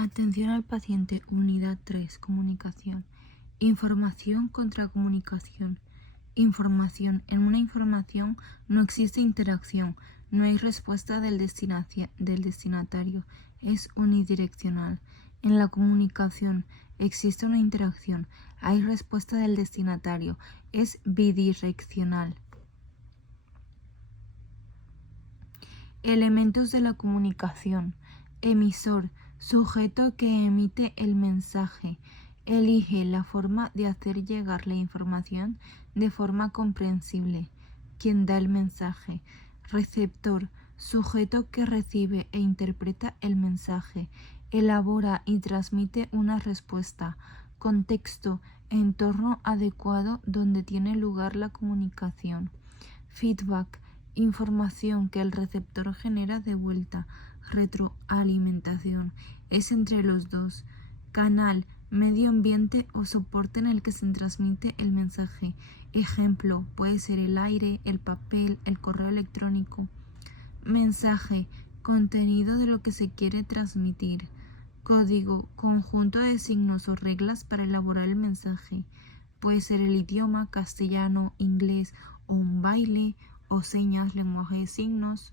Atención al paciente, unidad 3, comunicación. Información contra comunicación. Información. En una información no existe interacción, no hay respuesta del destinatario, es unidireccional. En la comunicación existe una interacción, hay respuesta del destinatario, es bidireccional. Elementos de la comunicación. Emisor, sujeto que emite el mensaje. Elige la forma de hacer llegar la información de forma comprensible. Quien da el mensaje. Receptor, sujeto que recibe e interpreta el mensaje. Elabora y transmite una respuesta. Contexto, entorno adecuado donde tiene lugar la comunicación. Feedback, información que el receptor genera de vuelta. Retroalimentación, es entre los dos. Canal, medio ambiente o soporte en el que se transmite el mensaje. Ejemplo, puede ser el aire, el papel, el correo electrónico. Mensaje, contenido de lo que se quiere transmitir. Código, conjunto de signos o reglas para elaborar el mensaje. Puede ser el idioma, castellano, inglés o un baile o señas, lenguaje de signos.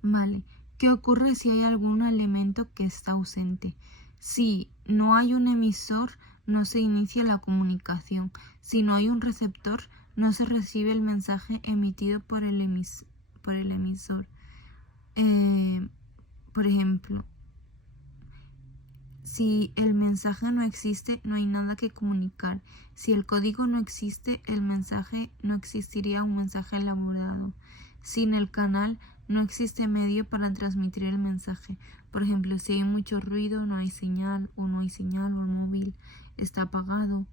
Vale, ¿qué ocurre si hay algún elemento que está ausente? Si no hay un emisor, no se inicia la comunicación. Si no hay un receptor, no se recibe el mensaje emitido por el emisor. Por ejemplo, si el mensaje no existe, no hay nada que comunicar. Si el código no existe, el mensaje no existiría un mensaje elaborado. Sin el canal, no existe medio para transmitir el mensaje. Por ejemplo, si hay mucho ruido, no hay señal, o el móvil está apagado.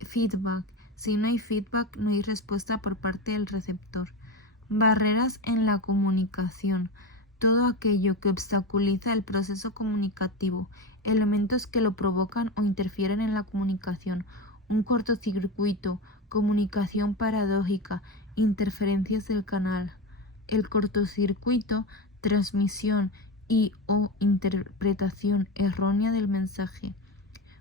Feedback. Si no hay feedback, no hay respuesta por parte del receptor. Barreras en la comunicación. Todo aquello que obstaculiza el proceso comunicativo, elementos que lo provocan o interfieren en la comunicación, un cortocircuito, comunicación paradójica, interferencias del canal. El cortocircuito, transmisión y o interpretación errónea del mensaje.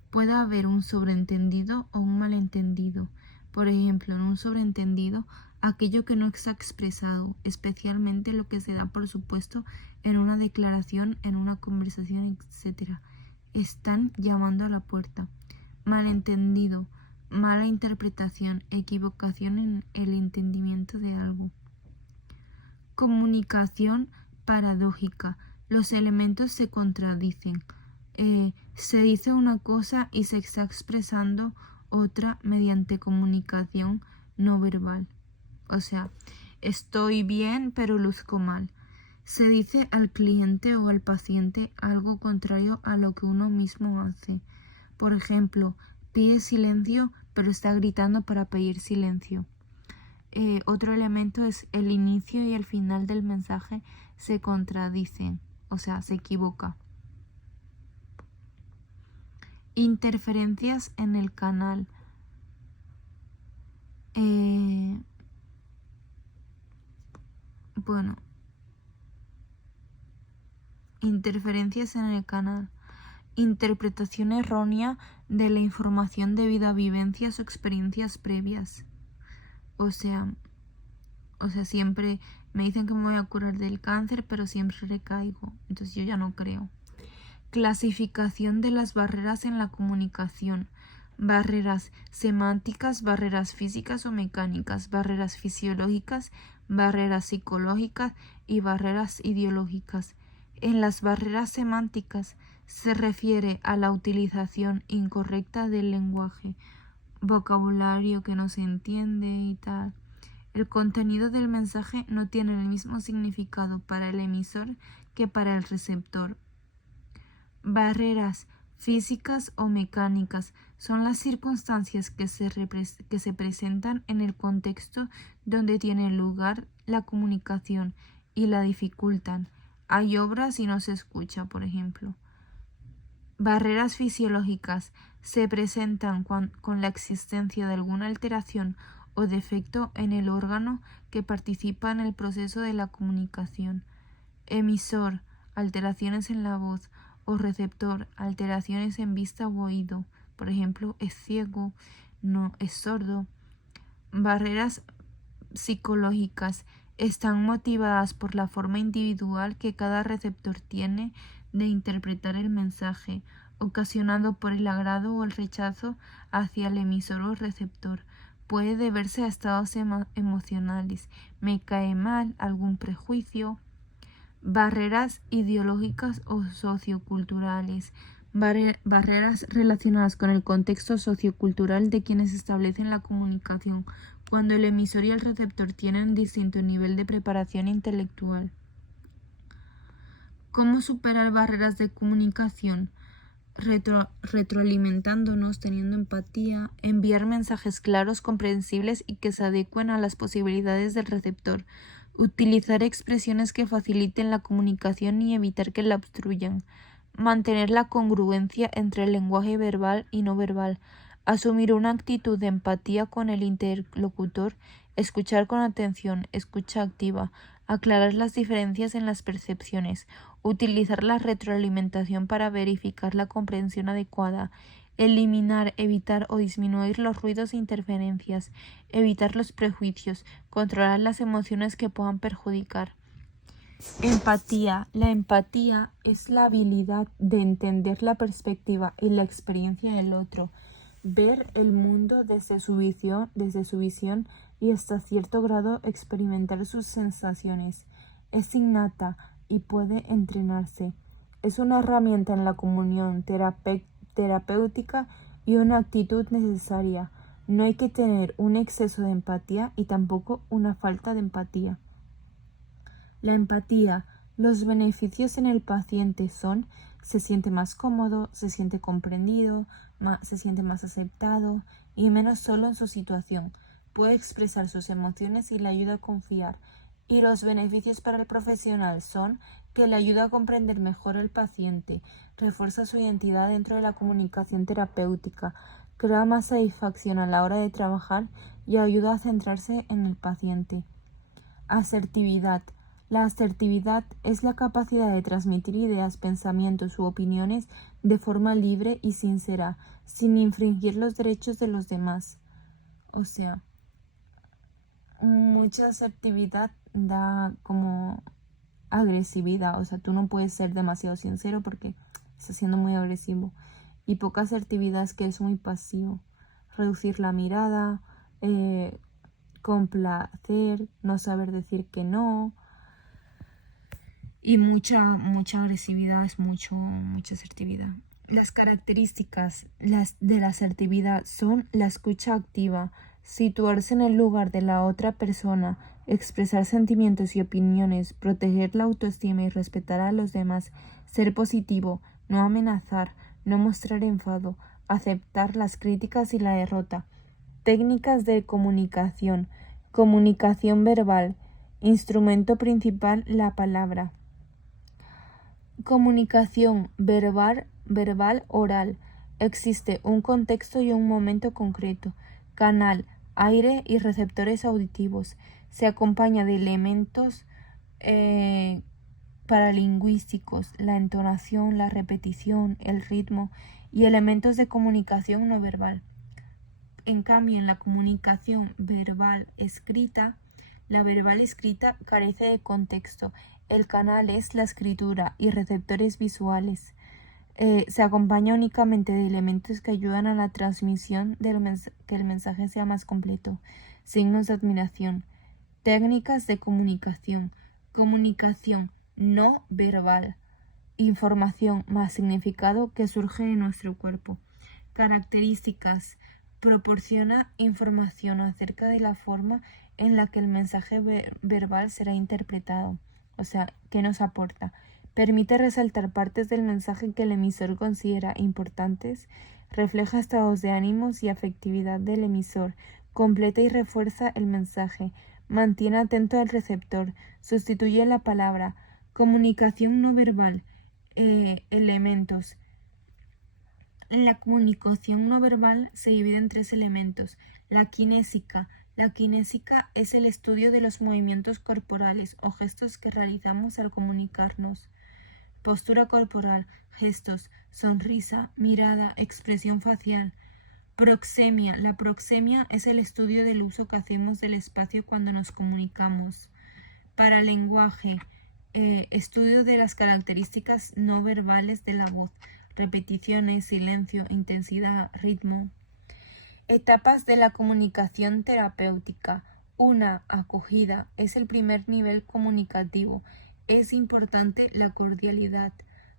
Puede haber un sobreentendido o un malentendido. Por ejemplo, en un sobreentendido, aquello que no está expresado, especialmente lo que se da por supuesto en una declaración, en una conversación, etc. Están llamando a la puerta. Malentendido, mala interpretación, equivocación en el entendimiento de algo. Comunicación paradójica. Los elementos se contradicen. Se dice una cosa y se está expresando otra mediante comunicación no verbal. O sea, estoy bien pero luzco mal. Se dice al cliente o al paciente algo contrario a lo que uno mismo hace. Por ejemplo, pide silencio pero está gritando para pedir silencio. Otro elemento es el inicio y el final del mensaje se contradicen, o sea, se equivoca. Interferencias en el canal. Interferencias en el canal. Interpretación errónea de la información debido a vivencias o experiencias previas. O sea, siempre me dicen que me voy a curar del cáncer, pero siempre recaigo. Entonces yo ya no creo. Clasificación de las barreras en la comunicación. Barreras semánticas, barreras físicas o mecánicas, barreras fisiológicas, barreras psicológicas y barreras ideológicas. En las barreras semánticas se refiere a la utilización incorrecta del lenguaje, vocabulario que no se entiende y tal. El contenido del mensaje no tiene el mismo significado para el emisor que para el receptor. Barreras físicas o mecánicas son las circunstancias que se presentan en el contexto donde tiene lugar la comunicación y la dificultan. Hay obras y no se escucha, por ejemplo. Barreras fisiológicas se presentan con la existencia de alguna alteración o defecto en el órgano que participa en el proceso de la comunicación. Emisor, alteraciones en la voz, o receptor, alteraciones en vista o oído, por ejemplo, es ciego, no es sordo. Barreras psicológicas están motivadas por la forma individual que cada receptor tiene de interpretar el mensaje, ocasionado por el agrado o el rechazo hacia el emisor o receptor. Puede deberse a estados emocionales, me cae mal, algún prejuicio. Barreras ideológicas o socioculturales. Barreras relacionadas con el contexto sociocultural de quienes establecen la comunicación, cuando el emisor y el receptor tienen distinto nivel de preparación intelectual. ¿Cómo superar barreras de comunicación? Retroalimentándonos, teniendo empatía, enviar mensajes claros, comprensibles y que se adecuen a las posibilidades del receptor, utilizar expresiones que faciliten la comunicación y evitar que la obstruyan, mantener la congruencia entre el lenguaje verbal y no verbal, asumir una actitud de empatía con el interlocutor, escuchar con atención, escucha activa, aclarar las diferencias en las percepciones, utilizar la retroalimentación para verificar la comprensión adecuada, eliminar, evitar o disminuir los ruidos e interferencias, evitar los prejuicios, controlar las emociones que puedan perjudicar. Empatía. La empatía es la habilidad de entender la perspectiva y la experiencia del otro, ver el mundo desde su visión y hasta cierto grado experimentar sus sensaciones. Es innata y puede entrenarse. Es una herramienta en la comunión terapéutica y una actitud necesaria. No hay que tener un exceso de empatía y tampoco una falta de empatía. La empatía. Los beneficios en el paciente son: se siente más cómodo, se siente comprendido, se siente más aceptado y menos solo en su situación. Puede expresar sus emociones y le ayuda a confiar. Y los beneficios para el profesional son que le ayuda a comprender mejor al paciente, refuerza su identidad dentro de la comunicación terapéutica, crea más satisfacción a la hora de trabajar y ayuda a centrarse en el paciente. Asertividad. La asertividad es la capacidad de transmitir ideas, pensamientos u opiniones de forma libre y sincera, sin infringir los derechos de los demás. O sea, mucha asertividad da como agresividad. O sea, tú no puedes ser demasiado sincero porque estás siendo muy agresivo. Y poca asertividad es que es muy pasivo. Reducir la mirada, complacer, no saber decir que no. Y mucha agresividad es mucha asertividad. Las características de la asertividad son la escucha activa, situarse en el lugar de la otra persona, expresar sentimientos y opiniones, proteger la autoestima y respetar a los demás, ser positivo, no amenazar, no mostrar enfado, aceptar las críticas y la derrota. Técnicas de comunicación. Comunicación verbal. Instrumento principal, la palabra. Comunicación verbal oral. Existe un contexto y un momento concreto. Canal, aire y receptores auditivos. Se acompaña de elementos paralingüísticos, la entonación, la repetición, el ritmo y elementos de comunicación no verbal. En cambio, en la comunicación verbal escrita, la verbal escrita carece de contexto. El canal es la escritura y receptores visuales. Se acompaña únicamente de elementos que ayudan a la transmisión que el mensaje sea más completo. Signos de admiración. Técnicas de comunicación. Comunicación no verbal. Información más significado que surge de nuestro cuerpo. Características. Proporciona información acerca de la forma en la que el mensaje verbal será interpretado. O sea, ¿qué nos aporta? Permite resaltar partes del mensaje que el emisor considera importantes, refleja estados de ánimos y afectividad del emisor, completa y refuerza el mensaje, mantiene atento al receptor, sustituye la palabra. Comunicación no verbal. Elementos. La comunicación no verbal se divide en 3 elementos. La kinésica. La kinésica es el estudio de los movimientos corporales o gestos que realizamos al comunicarnos. postura corporal, gestos, sonrisa, mirada, expresión facial. Proxemia. La proxemia es el estudio del uso que hacemos del espacio cuando nos comunicamos. Paralenguaje. Estudio de las características no verbales de la voz, repeticiones, silencio, intensidad, ritmo. Etapas de la comunicación terapéutica. 1. Acogida. Es el primer nivel comunicativo. Es importante la cordialidad.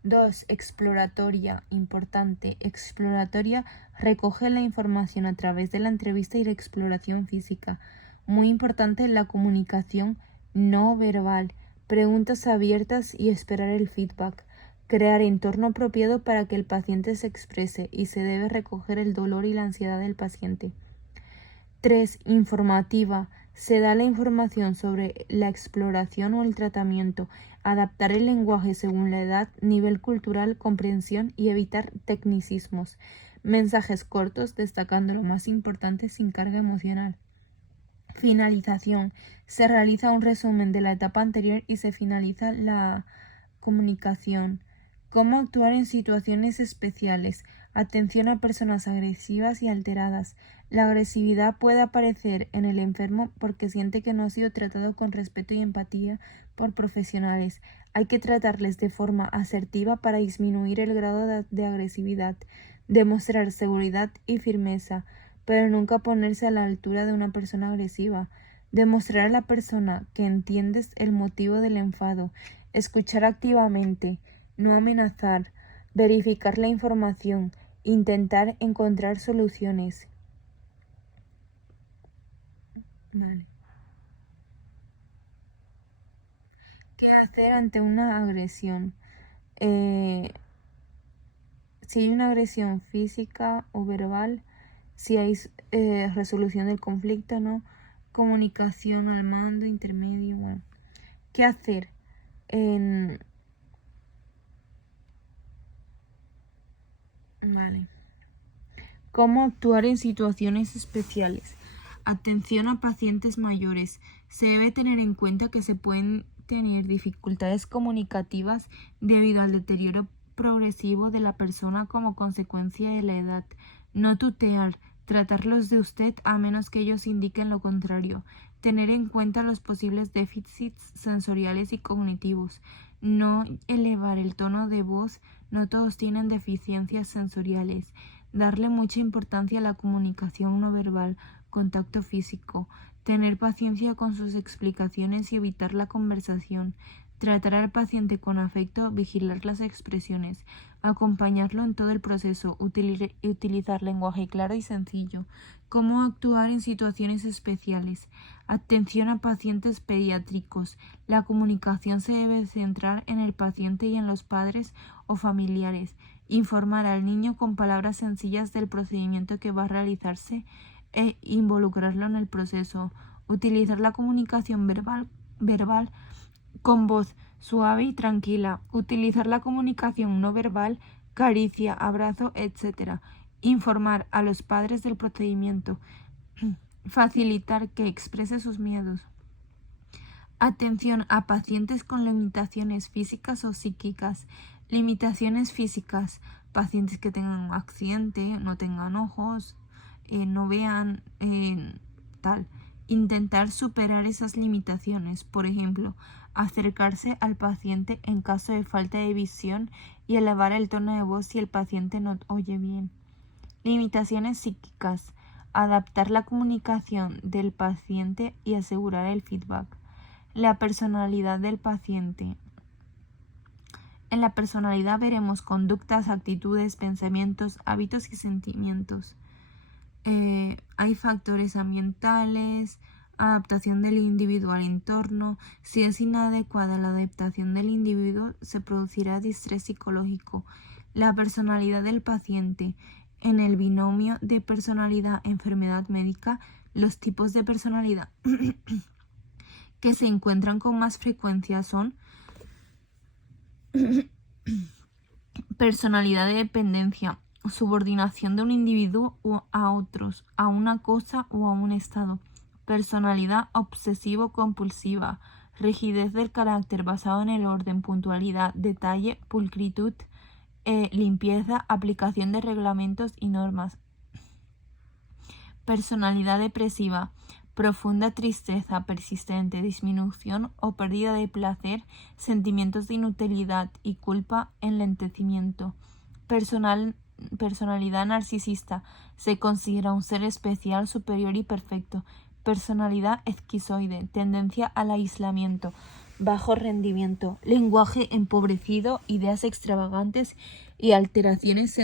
2. Exploratoria. Importante. Exploratoria recoge la información a través de la entrevista y la exploración física. Muy importante la comunicación no verbal. Preguntas abiertas y esperar el feedback. Crear entorno apropiado para que el paciente se exprese y se debe recoger el dolor y la ansiedad del paciente. 3. Informativa. Se da la información sobre la exploración o el tratamiento, adaptar el lenguaje según la edad, nivel cultural, comprensión y evitar tecnicismos. Mensajes cortos destacando lo más importante sin carga emocional. Finalización. Se realiza un resumen de la etapa anterior y se finaliza la comunicación. ¿Cómo actuar en situaciones especiales? Atención a personas agresivas y alteradas. La agresividad puede aparecer en el enfermo porque siente que no ha sido tratado con respeto y empatía por profesionales. Hay que tratarles de forma asertiva para disminuir el grado de agresividad. Demostrar seguridad y firmeza, pero nunca ponerse a la altura de una persona agresiva. Demostrar a la persona que entiendes el motivo del enfado. Escuchar activamente. No amenazar. Verificar la información. Intentar encontrar soluciones. Vale. ¿Qué hacer ante una agresión? Si hay una agresión física o verbal, si hay resolución del conflicto, ¿no? Comunicación al mando, intermedio, bueno. ¿Qué hacer? Vale. ¿Cómo actuar en situaciones especiales? Atención a pacientes mayores. Se debe tener en cuenta que se pueden tener dificultades comunicativas debido al deterioro progresivo de la persona como consecuencia de la edad. No tutear. Tratarlos de usted a menos que ellos indiquen lo contrario. Tener en cuenta los posibles déficits sensoriales y cognitivos. No elevar el tono de voz. No todos tienen deficiencias sensoriales. Darle mucha importancia a la comunicación no verbal, contacto físico. Tener paciencia con sus explicaciones y evitar la conversación. Tratar al paciente con afecto, vigilar las expresiones, acompañarlo en todo el proceso, utilizar lenguaje claro y sencillo. ¿Cómo actuar en situaciones especiales? Atención a pacientes pediátricos. La comunicación se debe centrar en el paciente y en los padres o familiares. Informar al niño con palabras sencillas del procedimiento que va a realizarse e involucrarlo en el proceso. Utilizar la comunicación verbal con voz suave y tranquila. Utilizar la comunicación no verbal, caricia, abrazo, etc. Informar a los padres del procedimiento. Facilitar que exprese sus miedos. Atención a pacientes con limitaciones físicas o psíquicas. Limitaciones físicas. Pacientes que tengan un accidente, no tengan ojos, no vean, tal. Intentar superar esas limitaciones. Por ejemplo, acercarse al paciente en caso de falta de visión y elevar el tono de voz si el paciente no oye bien. Limitaciones psíquicas. Adaptar la comunicación del paciente y asegurar el feedback. La personalidad del paciente. En la personalidad veremos conductas, actitudes, pensamientos, hábitos y sentimientos. Hay factores ambientales, adaptación del individuo al entorno. Si es inadecuada la adaptación del individuo, se producirá distrés psicológico. La personalidad del paciente. En el binomio de personalidad-enfermedad médica, los tipos de personalidad que se encuentran con más frecuencia son personalidad de dependencia, subordinación de un individuo a otros, a una cosa o a un estado. Personalidad obsesivo-compulsiva, rigidez del carácter basado en el orden, puntualidad, detalle, pulcritud, limpieza, aplicación de reglamentos y normas. Personalidad depresiva, profunda tristeza persistente, disminución o pérdida de placer, sentimientos de inutilidad y culpa, enlentecimiento. Personalidad narcisista, se considera un ser especial, superior y perfecto. Personalidad esquizoide, tendencia al aislamiento, bajo rendimiento, lenguaje empobrecido, ideas extravagantes y alteraciones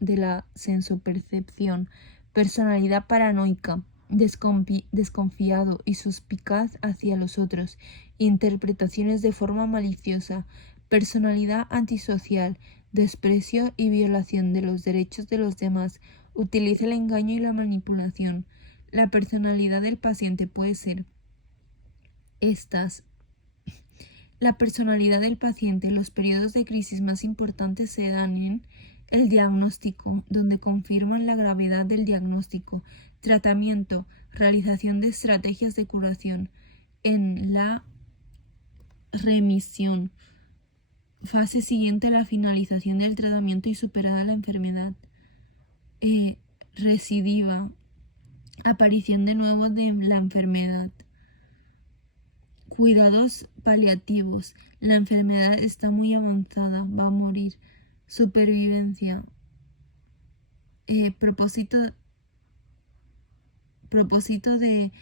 de la sensopercepción. Personalidad paranoica, desconfiado y suspicaz hacia los otros, interpretaciones de forma maliciosa. Personalidad antisocial, desprecio y violación de los derechos de los demás, utiliza el engaño y la manipulación. La personalidad del paciente puede ser estas. La personalidad del paciente, los periodos de crisis más importantes se dan en el diagnóstico, donde confirman la gravedad del diagnóstico, tratamiento, realización de estrategias de curación, en la remisión, fase siguiente a la finalización del tratamiento y superada la enfermedad, recidiva, aparición de nuevo de la enfermedad. Cuidados paliativos. La enfermedad está muy avanzada, va a morir. Supervivencia. Propósito de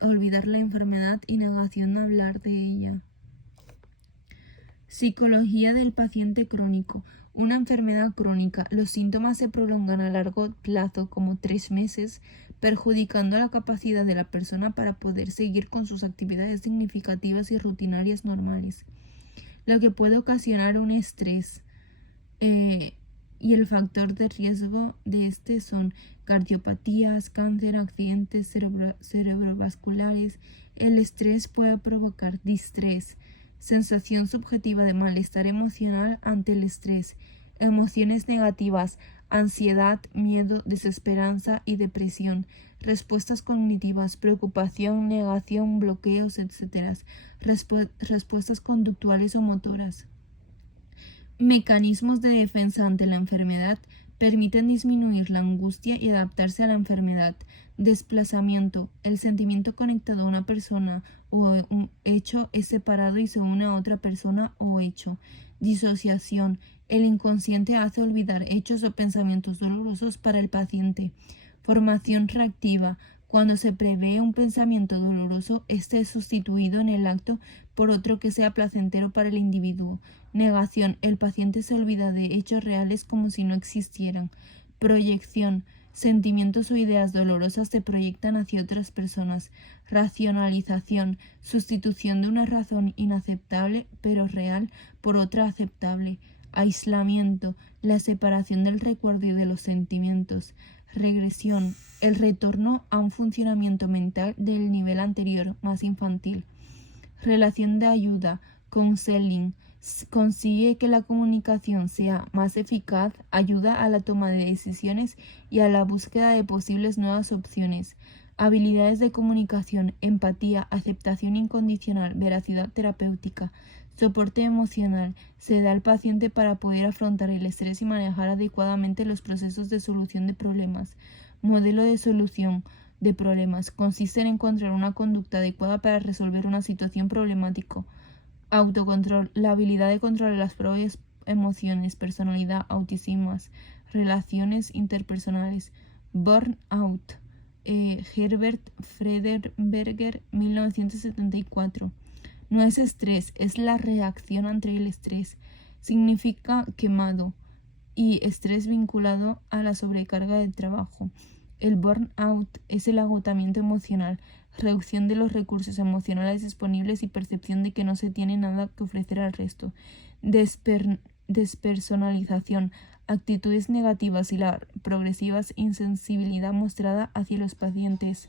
olvidar la enfermedad y negación de hablar de ella. Psicología del paciente crónico. Una enfermedad crónica. Los síntomas se prolongan a largo plazo, como 3 meses, perjudicando la capacidad de la persona para poder seguir con sus actividades significativas y rutinarias normales, lo que puede ocasionar un estrés. Y el factor de riesgo de este son cardiopatías, cáncer, accidentes cerebrovasculares. El estrés puede provocar distrés, sensación subjetiva de malestar emocional ante el estrés, emociones negativas, ansiedad, miedo, desesperanza y depresión, respuestas cognitivas, preocupación, negación, bloqueos, etc. Respuestas conductuales o motoras. Mecanismos de defensa ante la enfermedad permiten disminuir la angustia y adaptarse a la enfermedad. Desplazamiento. El sentimiento conectado a una persona o un hecho es separado y se une a otra persona o hecho. Disociación. El inconsciente hace olvidar hechos o pensamientos dolorosos para el paciente. Formación reactiva. Cuando se prevé un pensamiento doloroso, este es sustituido en el acto por otro que sea placentero para el individuo. Negación. El paciente se olvida de hechos reales como si no existieran. Proyección. Sentimientos o ideas dolorosas se proyectan hacia otras personas. Racionalización. Sustitución de una razón inaceptable pero real por otra aceptable. Aislamiento. La separación del recuerdo y de los sentimientos. Regresión. El retorno a un funcionamiento mental del nivel anterior, más infantil. Relación de ayuda. Counseling. Consigue que la comunicación sea más eficaz, ayuda a la toma de decisiones y a la búsqueda de posibles nuevas opciones. Habilidades de comunicación, empatía, aceptación incondicional, veracidad terapéutica. Soporte emocional. Se da al paciente para poder afrontar el estrés y manejar adecuadamente los procesos de solución de problemas. Modelo de solución de problemas. Consiste en encontrar una conducta adecuada para resolver una situación problemática. Autocontrol. La habilidad de controlar las propias emociones, personalidad, autoestima, relaciones interpersonales. Burnout. Herbert Freudenberger, 1974. No es estrés, es la reacción ante el estrés. Significa quemado y estrés vinculado a la sobrecarga del trabajo. El burnout es el agotamiento emocional, reducción de los recursos emocionales disponibles y percepción de que no se tiene nada que ofrecer al resto. Despersonalización, actitudes negativas y la progresiva insensibilidad mostrada hacia los pacientes.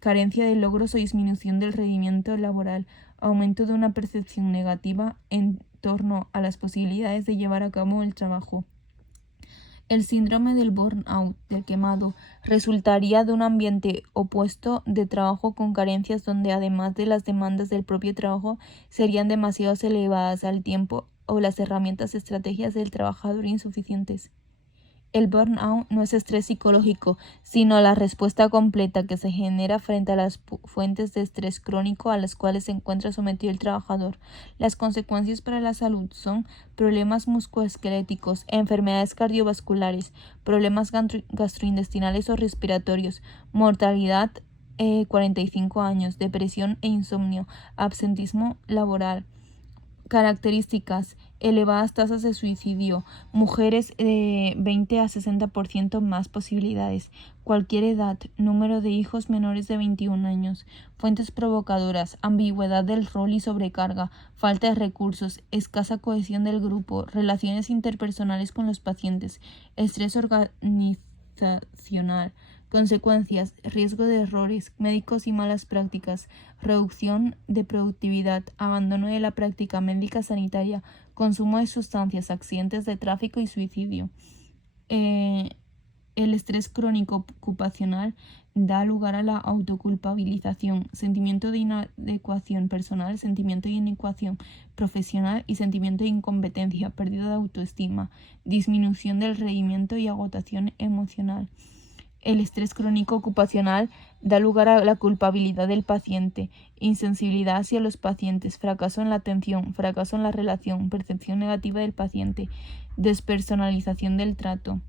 Carencia de logros o disminución del rendimiento laboral, aumento de una percepción negativa en torno a las posibilidades de llevar a cabo el trabajo. El síndrome del burnout, del quemado, resultaría de un ambiente opuesto de trabajo con carencias donde además de las demandas del propio trabajo serían demasiado elevadas al tiempo o las herramientas estrategias del trabajador insuficientes. El burnout no es estrés psicológico, sino la respuesta completa que se genera frente a las fuentes de estrés crónico a las cuales se encuentra sometido el trabajador. Las consecuencias para la salud son problemas musculoesqueléticos, enfermedades cardiovasculares, problemas gastrointestinales o respiratorios, mortalidad 45 años, depresión e insomnio, absentismo laboral. Características: elevadas tasas de suicidio, mujeres de 20 a 60% más posibilidades, cualquier edad, número de hijos menores de 21 años, fuentes provocadoras, ambigüedad del rol y sobrecarga, falta de recursos, escasa cohesión del grupo, relaciones interpersonales con los pacientes, estrés organizacional. Consecuencias: riesgo de errores médicos y malas prácticas, reducción de productividad, abandono de la práctica médica sanitaria, consumo de sustancias, accidentes de tráfico y suicidio. El estrés crónico ocupacional da lugar a la autoculpabilización, sentimiento de inadecuación personal, sentimiento de inadecuación profesional y sentimiento de incompetencia, pérdida de autoestima, disminución del rendimiento y agotación emocional. El estrés crónico ocupacional da lugar a la culpabilidad del paciente, insensibilidad hacia los pacientes, fracaso en la atención, fracaso en la relación, percepción negativa del paciente, despersonalización del trato.